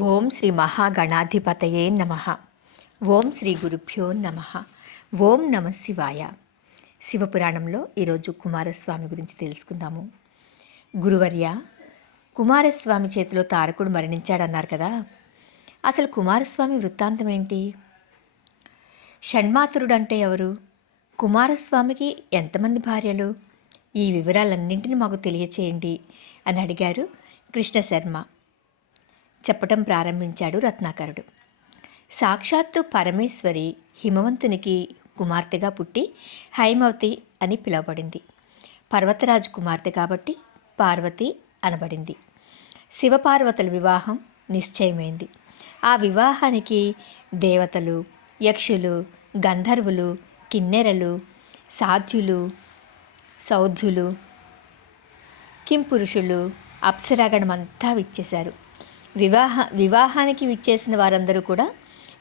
ఓం శ్రీ మహాగణాధిపతయే నమ. ఓం శ్రీ గురుభ్యో నమ. ఓం నమ శివాయ. శివపురాణంలో ఈరోజు కుమారస్వామి గురించి తెలుసుకుందాము. గురువర్య కుమారస్వామి చేతిలో తారకుడు మరణించాడన్నారు కదా. అసలు కుమారస్వామి వృత్తాంతం ఏంటి? షణ్మాతురుడు అంటే ఎవరు? కుమారస్వామికి ఎంతమంది భార్యలు? ఈ వివరాలన్నింటినీ మాకు తెలియచేయండి అని అడిగారు కృష్ణ శర్మ చెప్పటం ప్రారంభించాడు రత్నాకరుడు. సాక్షాత్తు పరమేశ్వరి హిమవంతునికి కుమార్తెగా పుట్టి హైమవతి అని పిలువబడింది. పర్వతరాజు కుమార్తె కాబట్టి పార్వతి అనబడింది. శివపార్వతుల వివాహం నిశ్చయమైంది. ఆ వివాహానికి దేవతలు యక్షులు గంధర్వులు కిన్నెరలు సాధ్యులు సౌధ్యులు కింపురుషులు అప్సరాగణమంతా విచ్చేశారు. వివాహ వివాహానికి విచ్చేసిన వారందరూ కూడా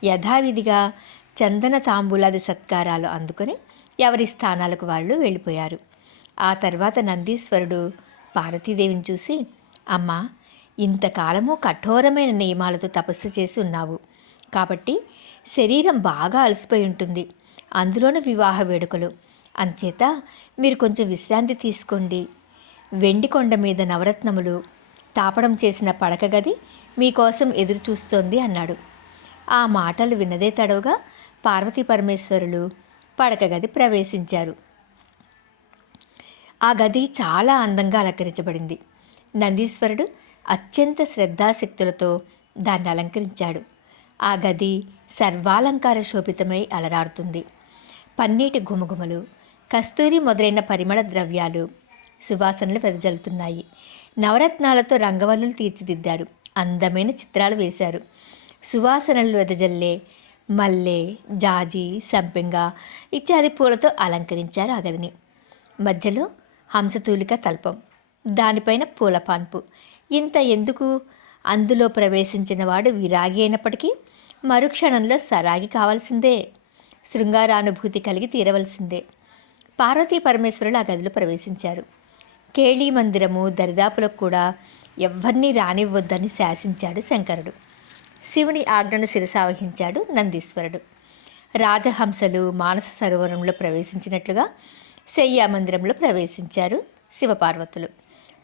యథావిధిగా చందన తాంబూలాది సత్కారాలు అందుకొని ఎవరి స్థానాలకు వాళ్ళు వెళ్ళిపోయారు. ఆ తర్వాత నందీశ్వరుడు పార్వతీదేవిని చూసి అమ్మా ఇంతకాలము కఠోరమైన నియమాలతో తపస్సు చేసి ఉన్నావు. కాబట్టి శరీరం బాగా అలసిపోయి ఉంటుంది. అందులోనూ వివాహ వేడుకలు. అంచేత మీరు కొంచెం విశ్రాంతి తీసుకోండి. వెండి కొండ మీద నవరత్నములు తాపడం చేసిన పడక గది మీకోసం ఎదురు చూస్తోంది అన్నాడు. ఆ మాటలు విన్నదే తడవుగా పార్వతీ పరమేశ్వరులు పడక గది ప్రవేశించారు. ఆ గది చాలా అందంగా అలంకరించబడింది. నందీశ్వరుడు అత్యంత శ్రద్ధాశక్తులతో దాన్ని అలంకరించాడు. ఆ గది సర్వాలంకార శోభితమై అలరాడుతుంది పన్నీటి గుమగుమలు కస్తూరి మొదలైన పరిమళ ద్రవ్యాలు సువాసనలు వెదజల్లుతున్నాయి. నవరత్నాలతో రంగవల్లులు తీర్చిదిద్దారు. అందమైన చిత్రాలు వేశారు. సువాసనలు వెదజల్లే మల్లె జాజి సంపెంగ ఇత్యాది పూలతో అలంకరించారు ఆ గదిని. మధ్యలో హంసతూలిక తల్పం దానిపైన పూల పాన్పు. ఇంత ఎందుకు? అందులో ప్రవేశించిన వాడు విరాగి అయినప్పటికీ మరుక్షణంలో సరాగి కావాల్సిందే. శృంగారానుభూతి కలిగి తీరవలసిందే. పార్వతీ పరమేశ్వరులు ఆ గదిలో ప్రవేశించారు. కేళీ మందిరము దరిదాపులకు కూడా ఎవ్వరినీ రానివ్వద్దని శాసించాడు శంకరుడు. శివుని ఆజ్ఞను శిరసావహించాడు నందీశ్వరుడు. రాజహంసలు మానస సరోవరంలో ప్రవేశించినట్లుగా శయ్యా మందిరంలో ప్రవేశించారు శివపార్వతులు.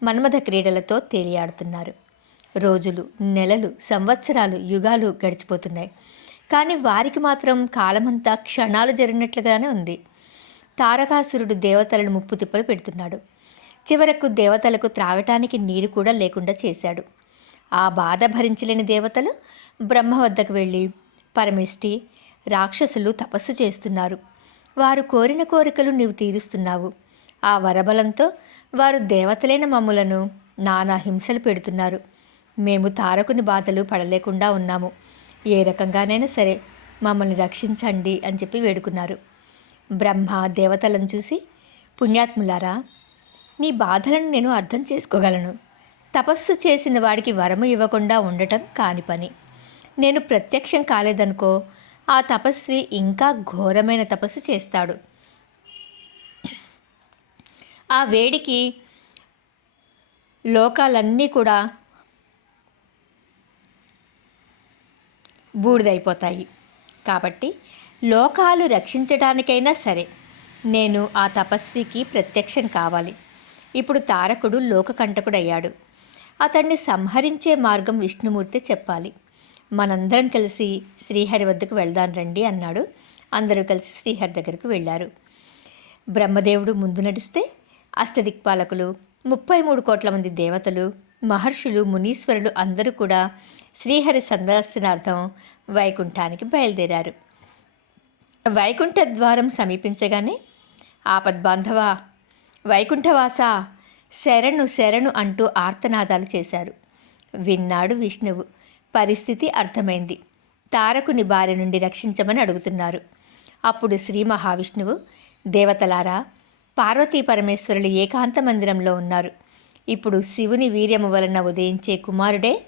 మన్మథ క్రీడలతో తేలియాడుతున్నారు. రోజులు నెలలు సంవత్సరాలు యుగాలు గడిచిపోతున్నాయి. కానీ వారికి మాత్రం కాలమంతా క్షణాలు జరిగినట్లుగానే ఉంది. తారకాసురుడు దేవతలను ముప్పు తిప్పలు పెడుతున్నాడు. చివరకు దేవతలకు త్రాగటానికి నీరు కూడా లేకుండా చేశాడు. ఆ బాధ భరించలేని దేవతలు బ్రహ్మ వద్దకు వెళ్ళి పరమిష్టి రాక్షసులు తపస్సు చేస్తున్నారు. వారు కోరిన కోరికలు నీవు తీరుస్తున్నావు. ఆ వరబలంతో వారు దేవతలైన మమ్ములను నానా హింసలు పెడుతున్నారు. మేము తారకుని బాధలు పడలేకుండా ఉన్నాము. ఏ రకంగానైనా సరే మమ్మల్ని రక్షించండి అని చెప్పి వేడుకున్నారు. బ్రహ్మ దేవతలను చూసి పుణ్యాత్ములారా నీ బాధలను నేను అర్థం చేసుకోగలను. తపస్సు చేసిన వాడికి వరము ఇవ్వకుండా ఉండటం కాని పని. నేను ప్రత్యక్షం కాలేదనుకో ఆ తపస్వి ఇంకా ఘోరమైన తపస్సు చేస్తాడు. ఆ వేడికి లోకాలన్నీ కూడా బూడిదైపోతాయి. కాబట్టి లోకాలు రక్షించడానికైనా సరే నేను ఆ తపస్వికి ప్రత్యక్షం కావాలి. ఇప్పుడు తారకుడు లోకకంటకుడయ్యాడు. అతన్ని సంహరించే మార్గం విష్ణుమూర్తి చెప్పాలి. మనందరం కలిసి శ్రీహరి వద్దకు వెళ్దాం రండి అన్నాడు. అందరూ కలిసి శ్రీహరి దగ్గరకు వెళ్ళారు. బ్రహ్మదేవుడు ముందు నడిస్తే అష్టదిక్పాలకులు ముప్పై మూడు కోట్ల మంది దేవతలు మహర్షులు మునీశ్వరులు అందరూ కూడా శ్రీహరి సందర్శనార్థం వైకుంఠానికి బయలుదేరారు. వైకుంఠ ద్వారం సమీపించగానే ఆపద్బాంధవ వైకుంఠవాస శరణు శరణు అంటూ ఆర్తనాదాలు చేశారు. విన్నాడు విష్ణువు. పరిస్థితి అర్థమైంది. తారకుని బారి నుండి రక్షించమని అడుగుతున్నారు. అప్పుడు శ్రీ మహావిష్ణువు దేవతలారా పార్వతీ పరమేశ్వరులు ఏకాంత మందిరంలో ఉన్నారు. ఇప్పుడు శివుని వీర్యము వలన ఉదయించే కుమారుడే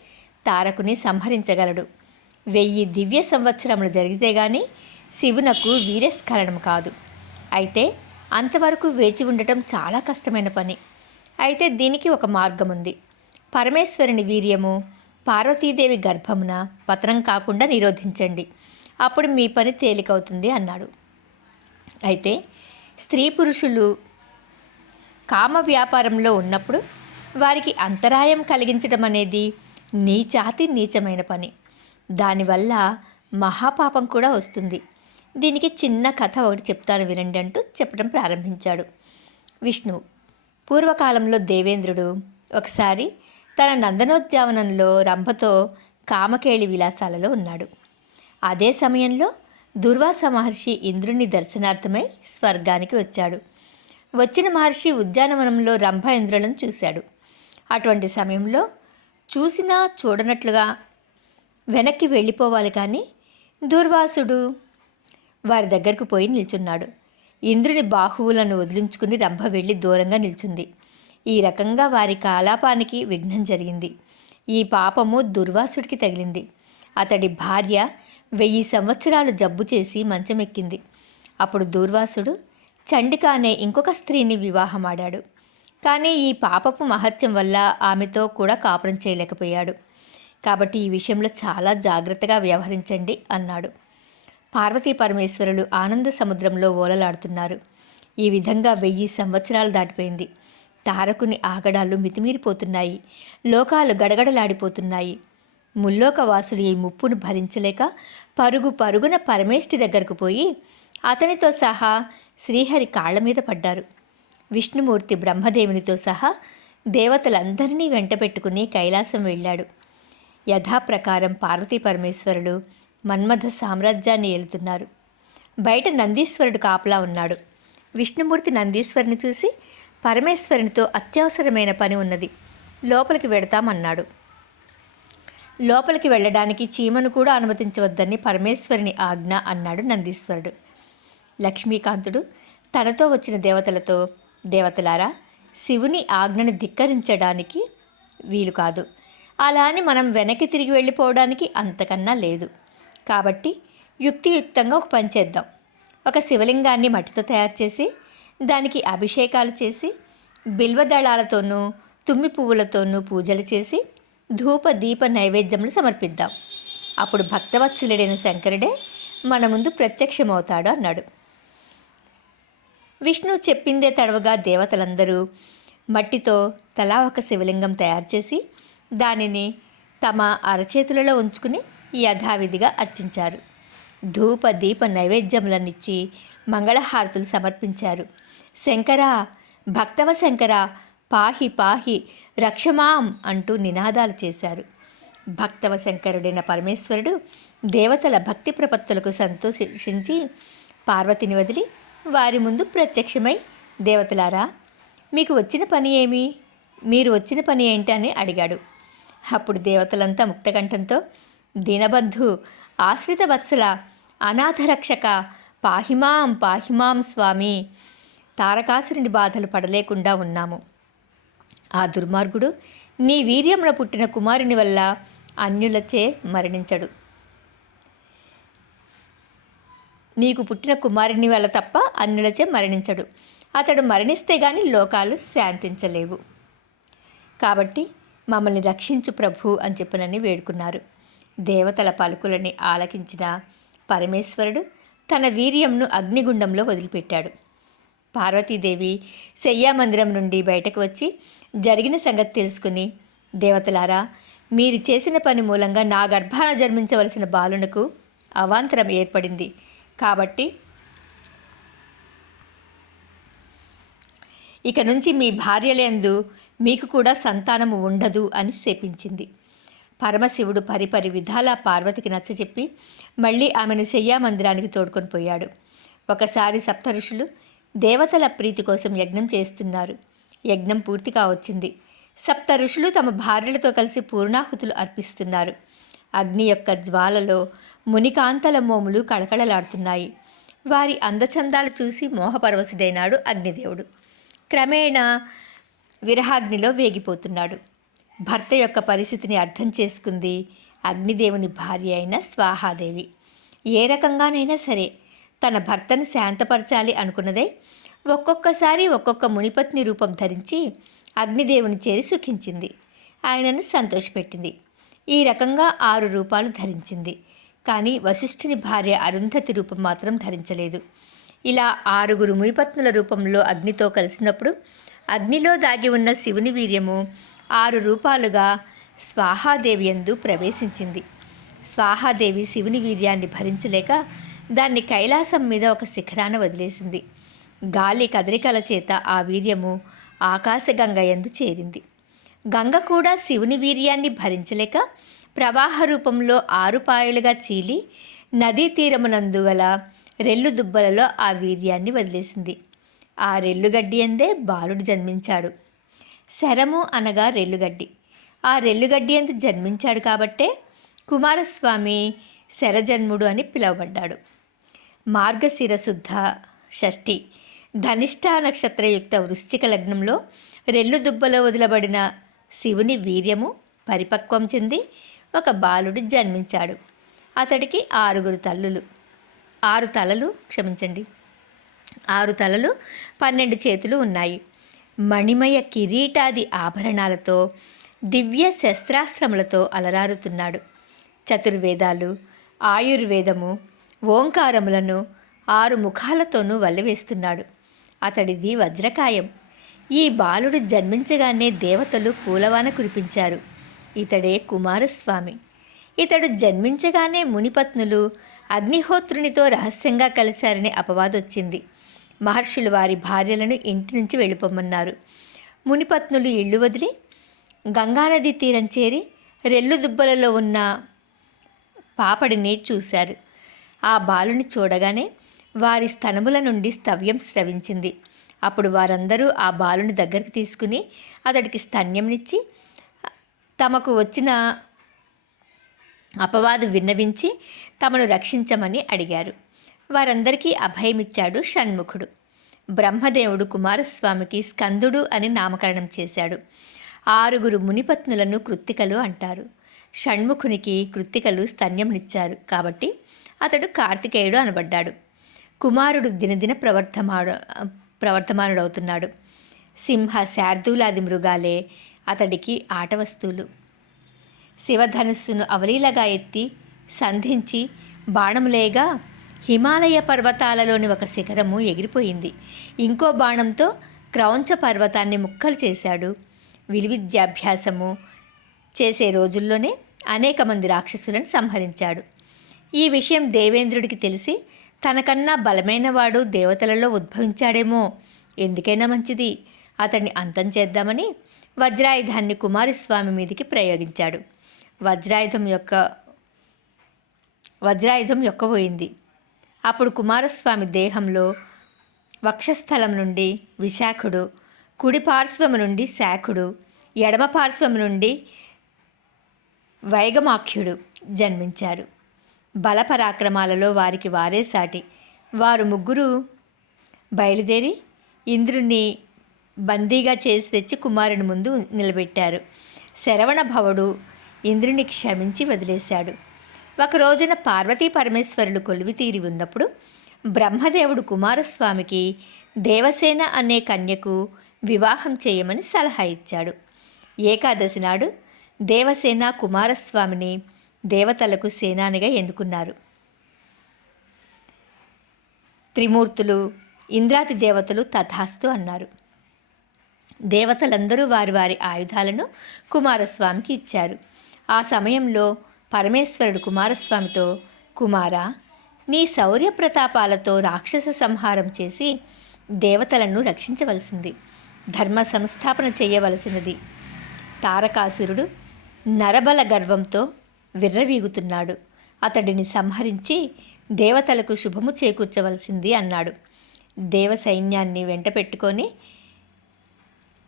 తారకుని సంహరించగలడు. వెయ్యి దివ్య సంవత్సరములు జరిగితే గాని శివునకు వీర్యస్ఖలనం కాదు. అయితే అంతవరకు వేచి ఉండటం చాలా కష్టమైన పని. అయితే దీనికి ఒక మార్గం ఉంది పరమేశ్వరుని వీర్యము పార్వతీదేవి గర్భమున పతనం కాకుండా నిరోధించండి. అప్పుడు మీ పని తేలికవుతుంది అన్నాడు. అయితే స్త్రీ పురుషులు కామ వ్యాపారంలో ఉన్నప్పుడు వారికి అంతరాయం కలిగించడం అనేది నీచాతి నీచమైన పని. దానివల్ల మహాపాపం కూడా వస్తుంది. దీనికి చిన్న కథ ఒకటి చెప్తాను వినండి అంటూ చెప్పడం ప్రారంభించాడు. విష్ణు పూర్వకాలంలో దేవేంద్రుడు ఒకసారి తన నందనోద్యావనంలో రంభతో కామకేళి విలాసాలలో ఉన్నాడు. అదే సమయంలో దుర్వాస మహర్షి ఇంద్రుని దర్శనార్థమై స్వర్గానికి వచ్చాడు. వచ్చిన మహర్షి ఉద్యానవనంలో రంభ ఇంద్రులను చూశాడు. అటువంటి సమయంలో చూసినా చూడనట్లుగా వెనక్కి వెళ్ళిపోవాలి కానీ దుర్వాసుడు వారి దగ్గరకు పోయి నిల్చున్నాడు. ఇంద్రుని బాహువులను వదిలించుకుని రంభ వెళ్ళి దూరంగా నిల్చుంది. ఈ రకంగా వారి కాలాపానికి విఘ్నం జరిగింది. ఈ పాపము దుర్వాసుడికి తగిలింది. అతడి భార్య వెయ్యి సంవత్సరాలు జబ్బు చేసి మంచమెక్కింది. అప్పుడు దూర్వాసుడు చండిక అనే ఇంకొక స్త్రీని వివాహమాడాడు. కానీ ఈ పాపపు మహత్యం వల్ల ఆమెతో కూడా కాపురం చేయలేకపోయాడు. కాబట్టి ఈ విషయంలో చాలా జాగ్రత్తగా వ్యవహరించండి అన్నాడు. పార్వతీ పరమేశ్వరులు ఆనంద సముద్రంలో ఓలలాడుతున్నారు. ఈ విధంగా వెయ్యి సంవత్సరాలు దాటిపోయింది. తారకుని ఆగడాలు మితిమీరిపోతున్నాయి. లోకాలు గడగడలాడిపోతున్నాయి. ముల్లోక వాసులు ఈ ముప్పును భరించలేక పరుగు పరుగున పరమేష్టి దగ్గరకు పోయి అతనితో సహా శ్రీహరి కాళ్ళ మీద పడ్డారు. విష్ణుమూర్తి బ్రహ్మదేవునితో సహా దేవతలందరినీ వెంటపెట్టుకుని కైలాసం వెళ్ళాడు. యథాప్రకారం పార్వతీ పరమేశ్వరులు మన్మథ సామ్రాజ్యాన్ని ఏలుతున్నారు. బయట నందీశ్వరుడు కాపలా ఉన్నాడు. విష్ణుమూర్తి నందీశ్వరుని చూసి పరమేశ్వరునితో అత్యవసరమైన పని ఉన్నది. లోపలికి వెడతామన్నాడు. లోపలికి వెళ్ళడానికి చీమను కూడా అనుమతించవద్దని పరమేశ్వరుని ఆజ్ఞ అన్నాడు నందీశ్వరుడు. లక్ష్మీకాంతుడు తనతో వచ్చిన దేవతలతో దేవతలారా శివుని ఆజ్ఞను ధిక్కరించడానికి వీలు కాదు. అలా అని మనం వెనక్కి తిరిగి వెళ్ళిపోవడానికి అంతకన్నా లేదు. కాబట్టి యుక్తియుక్తంగా ఒక పని చేద్దాం. ఒక శివలింగాన్ని మట్టితో తయారు చేసి దానికి అభిషేకాలు చేసి బిల్వదళాలతోనూ తుమ్మి పువ్వులతోనూ పూజలు చేసి ధూప దీప నైవేద్యములు సమర్పిద్దాం. అప్పుడు భక్తవత్సలుడైన శంకరుడే మన ముందు ప్రత్యక్షమవుతాడు అన్నాడు. విష్ణు చెప్పిందే తడవగా దేవతలందరూ మట్టితో తలా ఒక శివలింగం తయారు చేసి దానిని తమ అరచేతులలో ఉంచుకుని యథావిధిగా అర్చించారు. ధూప దీప నైవేద్యములనిచ్చి మంగళహారతులు సమర్పించారు. శంకర భక్తవ శంకర పాహి పాహి రక్షమాం అంటూ నినాదాలు చేశారు. భక్తవ శంకరుడైన పరమేశ్వరుడు దేవతల భక్తి ప్రపత్తులకు సంతోషించి పార్వతిని వదిలి వారి ముందు ప్రత్యక్షమై దేవతలారా మీకు వచ్చిన పని ఏమి? మీరు వచ్చిన పని ఏంటి? అని అడిగాడు. అప్పుడు దేవతలంతా ముక్తకంఠంతో దీనబంధు ఆశ్రిత వత్సల అనాథరక్షక పాహిమాం పాహిమాం స్వామి తారకాసురుని బాధలు పడలేకుండా ఉన్నాము. ఆ దుర్మార్గుడు నీ వీర్యమున పుట్టిన కుమారుని వల్ల అన్యులచే మరణించడు. నీకు పుట్టిన కుమారుని వల్ల తప్ప అన్యులచే మరణించడు. అతడు మరణిస్తే గాని లోకాలు శాంతించలేవు. కాబట్టి మమ్మల్ని రక్షించు ప్రభు అని చెప్పనని వేడుకున్నారు. దేవతల పలుకులని ఆలకించిన పరమేశ్వరుడు తన వీర్యంను అగ్నిగుండంలో వదిలిపెట్టాడు. పార్వతీదేవి శయ్యామందిరం నుండి బయటకు వచ్చి జరిగిన సంగతి తెలుసుకుని దేవతలారా మీరు చేసిన పని మూలంగా నా గర్భాన జన్మించవలసిన బాలునకు అవాంతరం ఏర్పడింది. కాబట్టి ఇక నుంచి మీ భార్యలందు మీకు కూడా సంతానము ఉండదు అని శపించింది. పరమశివుడు పరిపరి విధాల పార్వతికి నచ్చచెప్పి మళ్ళీ ఆమెను శయ్యామందిరానికి తోడుకొని పోయాడు. ఒకసారి సప్త ఋషులు దేవతల ప్రీతి కోసం యజ్ఞం చేస్తున్నారు. యజ్ఞం పూర్తిగా వచ్చింది. సప్త ఋషులు తమ భార్యలతో కలిసి పూర్ణాహుతులు అర్పిస్తున్నారు. అగ్ని యొక్క జ్వాలలో మునికాంతల మోములు కళకళలాడుతున్నాయి. వారి అందచందాలు చూసి మోహపరవశుడైనాడు అగ్నిదేవుడు. క్రమేణా విరహాగ్నిలో వేగిపోతున్నాడు. భర్త యొక్క పరిస్థితిని అర్థం చేసుకుంది అగ్నిదేవుని భార్య అయిన స్వాహాదేవి. ఏ రకంగానైనా సరే తన భర్తను శాంతపరచాలి అనుకున్నదే ఒక్కొక్కసారి ఒక్కొక్క మునిపత్ని రూపం ధరించి అగ్నిదేవుని చేరి సుఖించింది. ఆయనను సంతోషపెట్టింది. ఈ రకంగా ఆరు రూపాలు ధరించింది. కానీ వశిష్ఠుని భార్య అరుంధతి రూపం మాత్రం ధరించలేదు. ఇలా ఆరుగురు మునిపత్నుల రూపంలో అగ్నితో కలిసినప్పుడు అగ్నిలో దాగి ఉన్న శివుని వీర్యము ఆరు రూపాలుగా స్వాహాదేవి ఎందు ప్రవేశించింది. స్వాహాదేవి శివుని వీర్యాన్ని భరించలేక దాన్ని కైలాసం మీద ఒక శిఖరాన వదిలేసింది. గాలి కదలికల చేత ఆ వీర్యము ఆకాశగంగ ఎందు చేరింది. గంగ కూడా శివుని వీర్యాన్ని భరించలేక ప్రవాహ రూపంలో ఆరుపాయలుగా చీలి నదీ తీరమునందు గల రెల్లు దుబ్బలలో ఆ వీర్యాన్ని వదిలేసింది. ఆ రెల్లుగడ్డి అందే బాలుడు జన్మించాడు. శరము అనగా రెల్లుగడ్డి. ఆ రెల్లుగడ్డి అంత జన్మించాడు కాబట్టే కుమారస్వామి శరజన్ముడు అని పిలువబడ్డాడు. మార్గశిర శుద్ధ షష్ఠి. ధనిష్ట నక్షత్రయుక్త వృశ్చిక లగ్నంలో రెల్లు దుబ్బలో వదిలబడిన శివుని వీర్యము పరిపక్వం చెంది ఒక బాలుడు జన్మించాడు. అతడికి ఆరుగురు తల్లులు. ఆరు తలలు క్షమించండి. ఆరు తలలు పన్నెండు చేతులు ఉన్నాయి. మణిమయ కిరీటాది ఆభరణాలతో దివ్య శస్త్రాస్త్రములతో అలరారుతున్నాడు. చతుర్వేదాలు ఆయుర్వేదము ఓంకారములను ఆరు ముఖాలతోనూ వల్లవేస్తున్నాడు. అతడిది వజ్రకాయం. ఈ బాలుడు జన్మించగానే దేవతలు పూలవాన కురిపించారు. ఇతడే కుమారస్వామి. ఇతడు జన్మించగానే మునిపత్నులు అగ్నిహోత్రునితో రహస్యంగా కలిశారనే అపవాదొచ్చింది. మహర్షులు వారి భార్యలను ఇంటి నుంచి వెళ్ళిపోమన్నారు. మునిపత్నులు ఇళ్ళు వదిలి గంగానది తీరం చేరి రెల్లు దుబ్బలలో ఉన్న పాపడిని చూశారు. ఆ బాలుని చూడగానే వారి స్తనముల నుండి స్తవ్యం స్రవించింది. అప్పుడు వారందరూ ఆ బాలుని దగ్గరికి తీసుకుని అతడికి స్తన్యంనిచ్చి తమకు వచ్చిన అపవాదు విన్నవించి తమను రక్షించమని అడిగారు. వారందరికీ అభయమిచ్చాడు షణ్ముఖుడు. బ్రహ్మదేవుడు కుమారస్వామికి స్కందుడు అని నామకరణం చేశాడు. ఆరుగురు మునిపత్నులను కృత్తికలు అంటారు. షణ్ముఖునికి కృత్తికలు స్తన్యంనిచ్చారు కాబట్టి అతడు కార్తికేయుడు అనబడ్డాడు. కుమారుడు దినదిన ప్రవర్తమాడు ప్రవర్తమానుడవుతున్నాడు. సింహ శార్దూలాది మృగాలే అతడికి ఆట వస్తువులు శివధనుస్సును అవలీలగా ఎత్తి సంధించి బాణములేగా హిమాలయ పర్వతాలలోని ఒక శిఖరము ఎగిరిపోయింది. ఇంకో బాణంతో క్రౌంచ పర్వతాన్ని ముక్కలు చేశాడు. విలువిద్యాభ్యాసము చేసే రోజుల్లోనే అనేక మంది రాక్షసులను సంహరించాడు. ఈ విషయం దేవేంద్రుడికి తెలిసి తనకన్నా బలమైనవాడు దేవతలలో ఉద్భవించాడేమో ఎందుకైనా మంచిది. అతన్ని అంతం చేద్దామని వజ్రాయుధాన్ని కుమారస్వామి మీదికి ప్రయోగించాడు. వజ్రాయుధం యొక్క వజ్రాయుధం యొక్క పోయింది. అప్పుడు కుమారస్వామి దేహంలో వక్షస్థలం నుండి విశాఖుడు కుడి పార్శ్వము నుండి శాఖుడు ఎడమ పార్శ్వము నుండి వైగమాఖ్యుడు జన్మించారు. బలపరాక్రమాలలో వారికి వారే సాటి. వారు ముగ్గురు బయలుదేరి ఇంద్రుని బందీగా చేసి తెచ్చి కుమారుని ముందు నిలబెట్టారు. శరవణ భవుడు ఇంద్రుని క్షమించి వదిలేశాడు. ఒక రోజున పార్వతీ పరమేశ్వరులు కొలువి తీరి ఉన్నప్పుడు బ్రహ్మదేవుడు కుమారస్వామికి దేవసేన అనే కన్యకు వివాహం చేయమని సలహా ఇచ్చాడు. ఏకాదశి నాడు దేవసేన కుమారస్వామిని దేవతలకు సేనానిగా ఎన్నుకున్నారు. త్రిమూర్తులు ఇంద్రాది దేవతలు తథాస్తు అన్నారు. దేవతలందరూ వారి వారి ఆయుధాలను కుమారస్వామికి ఇచ్చారు. ఆ సమయంలో పరమేశ్వరుడు కుమారస్వామితో కుమారా నీ శౌర్య ప్రతాపాలతో రాక్షస సంహారం చేసి దేవతలను రక్షించవలసింది. ధర్మ సంస్థాపన చేయవలసినది. తారకాసురుడు నరబల గర్వంతో విర్రవీగుతున్నాడు. అతడిని సంహరించి దేవతలకు శుభము చేకూర్చవలసింది అన్నాడు. దేవ సైన్యాన్ని వెంట పెట్టుకొని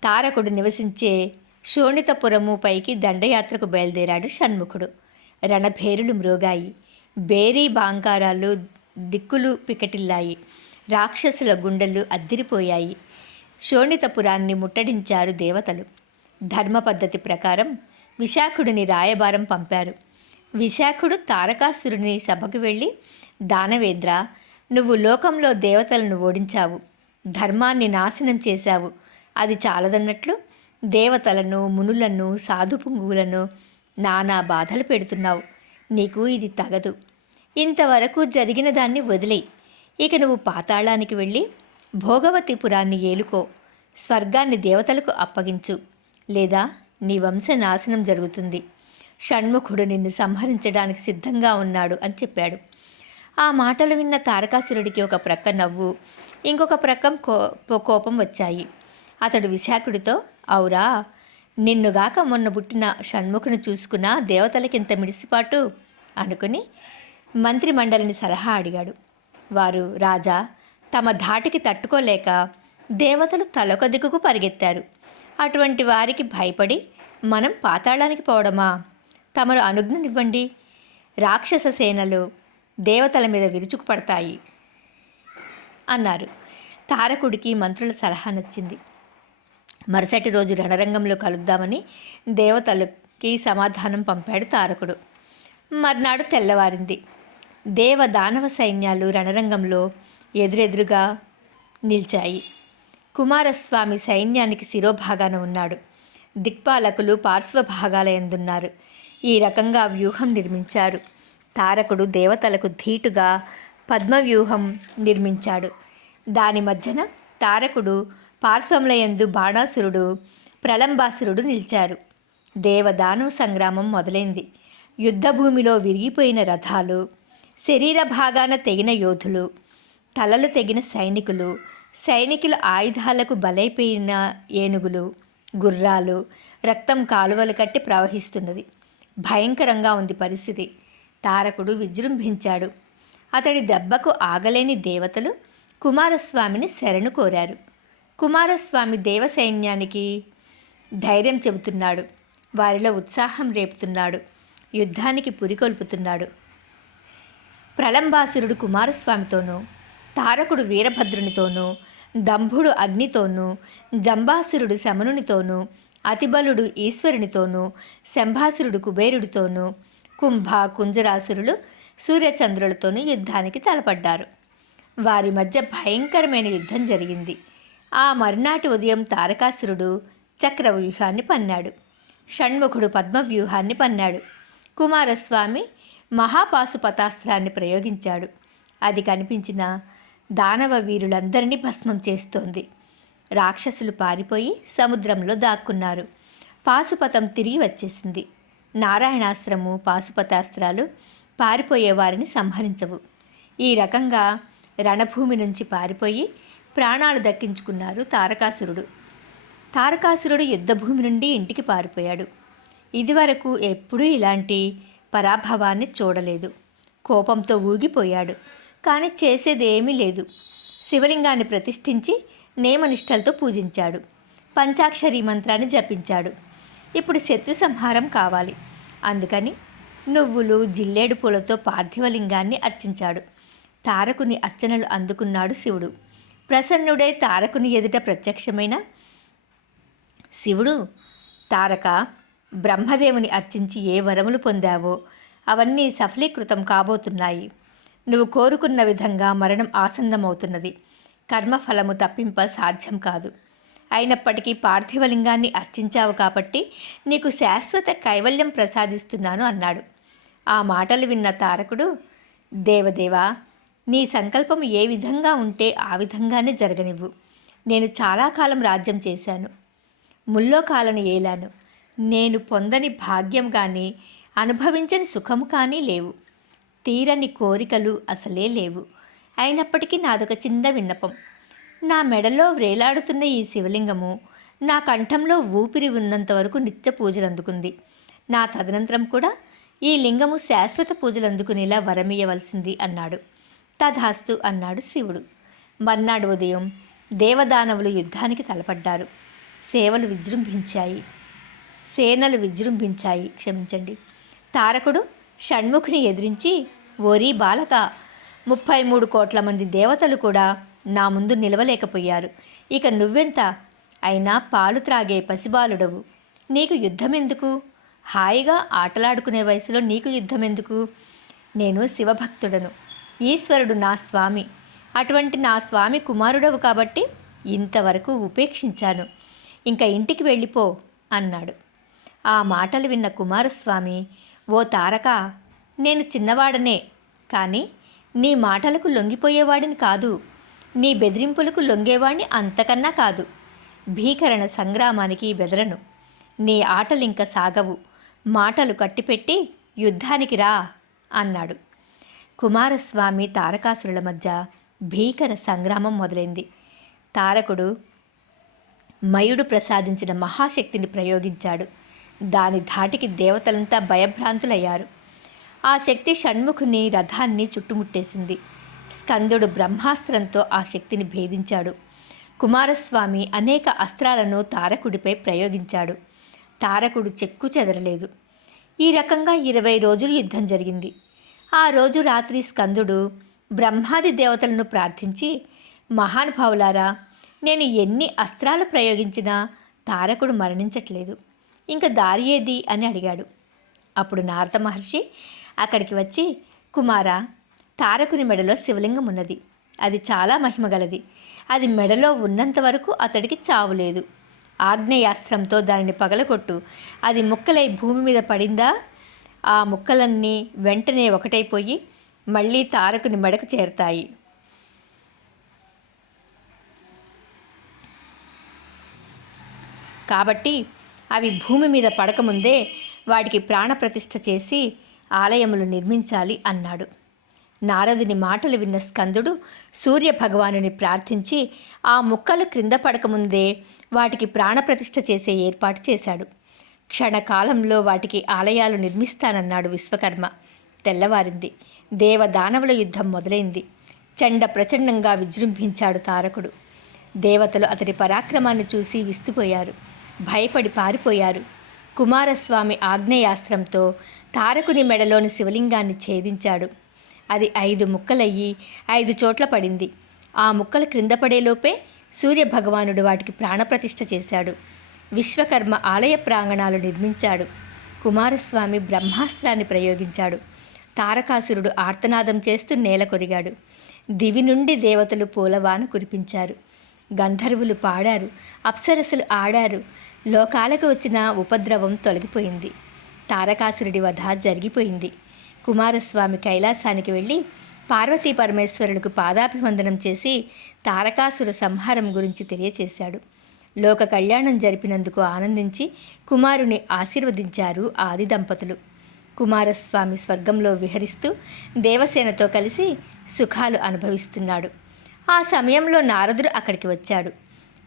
తారకుడు నివసించే శోణితపురము పైకి దండయాత్రకు బయలుదేరాడు షణ్ముఖుడు. రణభేరులు మ్రోగాయి. బేరీ బాంకారాలు దిక్కులు పికటిల్లాయి. రాక్షసుల గుండెలు అద్దిరిపోయాయి. శోణితపురాన్ని ముట్టడించారు దేవతలు. ధర్మ పద్ధతి ప్రకారం విశాఖుడిని రాయబారం పంపారు. విశాఖుడు తారకాసురుని సభకు వెళ్ళి దానవేంద్ర నువ్వు లోకంలో దేవతలను ఓడించావు. ధర్మాన్ని నాశనం చేశావు. అది చాలదన్నట్లు దేవతలను మునులను సాధు పుంగువులను నానా బాధలు పెడుతున్నావు. నీకు ఇది తగదు. ఇంతవరకు జరిగిన దాన్ని వదిలేయి ఇక నువ్వు పాతాళానికి వెళ్ళి భోగవతిపురాన్ని ఏలుకో. స్వర్గాన్ని దేవతలకు అప్పగించు. లేదా నీ వంశ నాశనం జరుగుతుంది. షణ్ముఖుడు నిన్ను సంహరించడానికి సిద్ధంగా ఉన్నాడు అని చెప్పాడు. ఆ మాటలు విన్న తారకాసురుడికి ఒక ప్రక్క నవ్వు ఇంకొక ప్రక్క కో కోపం వచ్చాయి. అతడు విశాఖుడితో అవురా నిన్నుగాక మొన్న పుట్టిన షణ్ముఖుని చూసుకున్న దేవతలకింత మిడిసిపాటు అనుకుని మంత్రిమండలిని సలహా అడిగాడు. వారు రాజా తమ ధాటికి తట్టుకోలేక దేవతలు తలొక దిక్కుకు పరిగెత్తారు. అటువంటి వారికి భయపడి మనం పాతాళానికి పోవడమా? తమరు అనుజ్ఞనివ్వండి. రాక్షస సేనలు దేవతల మీద విరుచుకుపడతాయి అన్నారు. తారకుడికి మంత్రుల సలహా నచ్చింది. మరుసటి రోజు రణరంగంలో కలుద్దామని దేవతలకి సమాధానం పంపాడు తారకుడు. మర్నాడు తెల్లవారింది. దేవ దానవ సైన్యాలు రణరంగంలో ఎదురెదురుగా నిలిచాయి. కుమారస్వామి సైన్యానికి శిరోభాగాన ఉన్నాడు. దిక్పాలకులు పార్శ్వభాగాల ఎందున్నారు. ఈ రకంగా వ్యూహం నిర్మించారు. తారకుడు దేవతలకు ధీటుగా పద్మవ్యూహం నిర్మించాడు. దాని మధ్యన తారకుడు పార్శ్వములయందు బాణాసురుడు ప్రళంబాసురుడు నిలిచారు. దేవదానవ సంగ్రామం మొదలైంది. యుద్ధభూమిలో విరిగిపోయిన రథాలు శరీర భాగాన తెగిన యోధులు తలలు తెగిన సైనికులు సైనికుల ఆయుధాలకు బలైపోయిన ఏనుగులు గుర్రాలు రక్తం కాలువలు కట్టి ప్రవహిస్తున్నది. భయంకరంగా ఉంది పరిస్థితి. తారకుడు విజృంభించాడు. అతడి దెబ్బకు ఆగలేని దేవతలు కుమారస్వామిని శరణు కోరారు. కుమారస్వామి దేవసైన్యానికి ధైర్యం చెబుతున్నాడు. వారిలో ఉత్సాహం రేపుతున్నాడు. యుద్ధానికి పురికొల్పుతున్నాడు. ప్రలంబాసురుడు కుమారస్వామితోనూ తారకుడు వీరభద్రునితోనూ దంభుడు అగ్నితోనూ జంబాసురుడు శమనునితోనూ అతిబలుడు ఈశ్వరునితోనూ శంభాసురుడు కుబేరుడితోనూ కుంభ కుంజరాసురులు సూర్యచంద్రులతోనూ యుద్ధానికి తలపడ్డారు. వారి మధ్య భయంకరమైన యుద్ధం జరిగింది. ఆ మర్నాటి ఉదయం తారకాసురుడు చక్రవ్యూహాన్ని పన్నాడు. షణ్ముఖుడు పద్మవ్యూహాన్ని పన్నాడు. కుమారస్వామి మహాపాశుపతాస్త్రాన్ని ప్రయోగించాడు. అది కనిపించిన దానవ వీరులందరినీ భస్మం చేస్తోంది. రాక్షసులు పారిపోయి సముద్రంలో దాక్కున్నారు. పాశుపతం తిరిగి వచ్చేసింది. నారాయణాస్త్రము పాశుపతాస్త్రాలు పారిపోయేవారిని సంహరించవు. ఈ రకంగా రణభూమి నుంచి పారిపోయి ప్రాణాలు దక్కించుకున్నారు తారకాసురుడు. తారకాసురుడు యుద్ధభూమి నుండి ఇంటికి పారిపోయాడు. ఇదివరకు ఎప్పుడూ ఇలాంటి పరాభవాన్ని చూడలేదు. కోపంతో ఊగిపోయాడు. కానీ చేసేది ఏమీ లేదు. శివలింగాన్ని ప్రతిష్ఠించి నేమనిష్టలతో పూజించాడు. పంచాక్షరి మంత్రాన్ని జపించాడు. ఇప్పుడు శత్రు సంహారం కావాలి. అందుకని నువ్వులు జిల్లేడు పూలతో పార్థివలింగాన్ని అర్చించాడు. తారకుని అర్చనలు అందుకున్నాడు శివుడు. ప్రసన్నుడై తారకుని ఎదుట ప్రత్యక్షమైన శివుడు. తారక బ్రహ్మదేవుని అర్చించి ఏ వరములు పొందావో అవన్నీ సఫలీకృతం కాబోతున్నాయి. నువ్వు కోరుకున్న విధంగా మరణం ఆసన్నమవుతున్నది. కర్మఫలము తప్పింప సాధ్యం కాదు. అయినప్పటికీ పార్థివలింగాన్ని అర్చించావు కాబట్టి నీకు శాశ్వత కైవల్యం ప్రసాదిస్తున్నాను అన్నాడు. ఆ మాటలు విన్న తారకుడు దేవదేవా నీ సంకల్పం ఏ విధంగా ఉంటే ఆ విధంగానే జరగనివ్వు. నేను చాలా కాలం రాజ్యం చేశాను. ముల్లో కాలను ఏలాను. నేను పొందని భాగ్యం కానీ అనుభవించని సుఖము కానీ లేవు. తీరని కోరికలు అసలే లేవు. అయినప్పటికీ నాదొక చిన్న విన్నపం. నా మెడలో వ్రేలాడుతున్న ఈ శివలింగము నా కంఠంలో ఊపిరి ఉన్నంత వరకు నిత్య పూజలు అందుకుంది. నా తదనంతరం కూడా ఈ లింగము శాశ్వత పూజలు అందుకునేలా వరమియ్యవలసింది అన్నాడు. తథాస్తు అన్నాడు శివుడు. మర్నాడు ఉదయం దేవదానవులు యుద్ధానికి తలపడ్డారు. సేవలు విజృంభించాయి. సేనలు విజృంభించాయి. క్షమించండి. తారకుడు షణ్ముఖిని ఎదిరించి ఓరి బాలక ముప్పై మూడు కోట్ల మంది దేవతలు కూడా నా ముందు నిలవలేకపోయారు. ఇక నువ్వెంత? అయినా పాలు త్రాగే పసిబాలుడవు. నీకు యుద్ధమెందుకు? హాయిగా ఆటలాడుకునే వయసులో నీకు యుద్ధమెందుకు? నేను శివభక్తుడను. ఈశ్వరుడు నా స్వామి. అటువంటి నా స్వామి కుమారుడవు కాబట్టి ఇంతవరకు ఉపేక్షించాను. ఇంకా ఇంటికి వెళ్ళిపో అన్నాడు. ఆ మాటలు విన్న కుమారస్వామి ఓ తారక నేను చిన్నవాడనే కానీ నీ మాటలకు లొంగిపోయేవాడిని కాదు. నీ బెదిరింపులకు లొంగేవాడిని అంతకన్నా కాదు. భీకరణ సంగ్రామానికి బెదరను. నీ ఆటలింక సాగవు. మాటలు కట్టిపెట్టి యుద్ధానికి రా అన్నాడు. కుమారస్వామి తారకాసురుల మధ్య భీకర సంగ్రామం మొదలైంది. తారకుడు మయుడు ప్రసాదించిన మహాశక్తిని ప్రయోగించాడు. దాని ధాటికి దేవతలంతా భయభ్రాంతులయ్యారు. ఆ శక్తి షణ్ముఖుని రథాన్ని చుట్టుముట్టేసింది. స్కందుడు బ్రహ్మాస్త్రంతో ఆ శక్తిని భేదించాడు. కుమారస్వామి అనేక అస్త్రాలను తారకుడిపై ప్రయోగించాడు. తారకుడు చెక్కు చెదరలేదు. ఈ రకంగా ఇరవై రోజులు యుద్ధం జరిగింది. ఆ రోజు రాత్రి స్కందుడు బ్రహ్మాది దేవతలను ప్రార్థించి మహానుభావులారా నేను ఎన్ని అస్త్రాలు ప్రయోగించినా తారకుడు మరణించట్లేదు. ఇంకా దారి ఏది? అని అడిగాడు. అప్పుడు నారద మహర్షి అక్కడికి వచ్చి కుమార తారకుని మెడలో శివలింగం ఉన్నది. అది చాలా మహిమగలది అది మెడలో ఉన్నంత వరకు అతడికి చావు లేదు. ఆగ్నేయాస్త్రంతో దానిని పగలగొట్టు. అది ముక్కలై భూమి మీద పడిందా? ఆ ముక్కలన్నీ వెంటనే ఒకటైపోయి మళ్ళీ తారకుని మెడకు చేరతాయి. కాబట్టి అవి భూమి మీద పడకముందే వాటికి ప్రాణప్రతిష్ఠ చేసి ఆలయములు నిర్మించాలి అన్నాడు. నారదుని మాటలు విన్న స్కందుడు సూర్య భగవానుని ప్రార్థించి ఆ ముక్కలు క్రింద పడకముందే వాటికి ప్రాణప్రతిష్ఠ చేసే ఏర్పాటు చేశాడు. క్షణకాలంలో వాటికి ఆలయాలు నిర్మిస్తానన్నాడు విశ్వకర్మ. తెల్లవారింది. దేవదానవుల యుద్ధం మొదలైంది. చండ ప్రచండంగా విజృంభించాడు తారకుడు. దేవతలు అతడి పరాక్రమాన్ని చూసి విస్తుపోయారు. భయపడి పారిపోయారు. కుమారస్వామి ఆగ్నేయాస్త్రంతో తారకుని మెడలోని శివలింగాన్ని ఛేదించాడు. అది ఐదు ముక్కలయ్యి ఐదు చోట్ల పడింది. ఆ ముక్కలు క్రింద పడేలోపే సూర్యభగవానుడు వాటికి ప్రాణప్రతిష్ఠ చేశాడు. విశ్వకర్మ ఆలయ ప్రాంగణాలు నిర్మించాడు. కుమారస్వామి బ్రహ్మాస్త్రాన్ని ప్రయోగించాడు. తారకాసురుడు ఆర్తనాదం చేస్తూ నేల కొరిగాడు. దివి నుండి దేవతలు పూలవాన కురిపించారు. గంధర్వులు పాడారు. అప్సరసలు ఆడారు. లోకాలకు వచ్చిన ఉపద్రవం తొలగిపోయింది. తారకాసురుడి వధ జరిగిపోయింది. కుమారస్వామి కైలాసానికి వెళ్ళి పార్వతీ పరమేశ్వరులకు పాదాభివందనం చేసి తారకాసుర సంహారం గురించి తెలియచేశాడు. లోక కళ్యాణం జరిపినందుకు ఆనందించి కుమారుని ఆశీర్వదించారు ఆది దంపతులు. కుమారస్వామి స్వర్గంలో విహరిస్తూ దేవసేనతో కలిసి సుఖాలు అనుభవిస్తున్నాడు. ఆ సమయంలో నారదుడు అక్కడికి వచ్చాడు.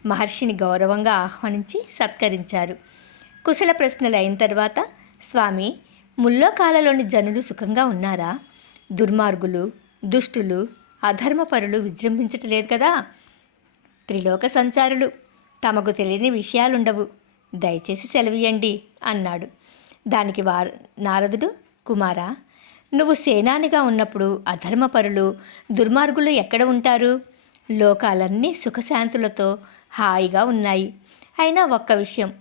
మహర్షిని గౌరవంగా ఆహ్వానించి సత్కరించారు. కుశల ప్రశ్నలు అయిన తర్వాత స్వామి ముల్లోకాలలోని జనులు సుఖంగా ఉన్నారా? దుర్మార్గులు దుష్టులు అధర్మపరులు విజృంభించటలేదు కదా? త్రిలోక సంచారులు తమకు తెలియని విషయాలుండవు. దయచేసి సెలవియండి అన్నాడు. దానికి వారు నారదుడు కుమారా నువ్వు సేనానిగా ఉన్నప్పుడు అధర్మపరులు దుర్మార్గులు ఎక్కడ ఉంటారు? లోకాలన్నీ సుఖశాంతులతో హాయిగా ఉన్నాయి. అయినా ఒక్క విషయం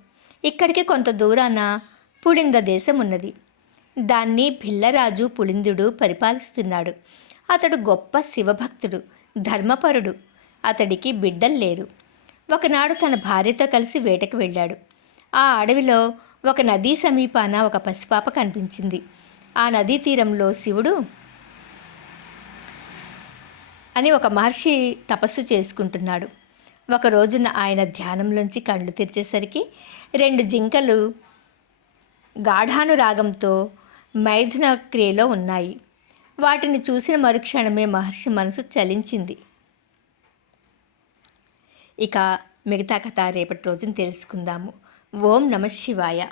ఇక్కడికి కొంత దూరాన పుళింద దేశం ఉన్నది. దాన్ని భిల్లరాజు పులిందుడు పరిపాలిస్తున్నాడు. అతడు గొప్ప శివభక్తుడు ధర్మపరుడు. అతడికి బిడ్డలు లేరు. ఒకనాడు తన భార్యతో కలిసి వేటకు వెళ్ళాడు. ఆ అడవిలో ఒక నదీ సమీపాన ఒక పసిపాప కనిపించింది. ఆ నదీ తీరంలో శివుడు అని ఒక మహర్షి తపస్సు చేసుకుంటున్నాడు. ఒక రోజున ఆయన ధ్యానంలోంచి కళ్ళు తెరిచేసరికి రెండు జింకలు గాఢానురాగంతో మైథున క్రియలో ఉన్నాయి. వాటిని చూసిన మరుక్షణమే మహర్షి మనసు చలించింది. ఇక మిగతా కథ రేపటి రోజున తెలుసుకుందాము. ఓం నమ శివాయ.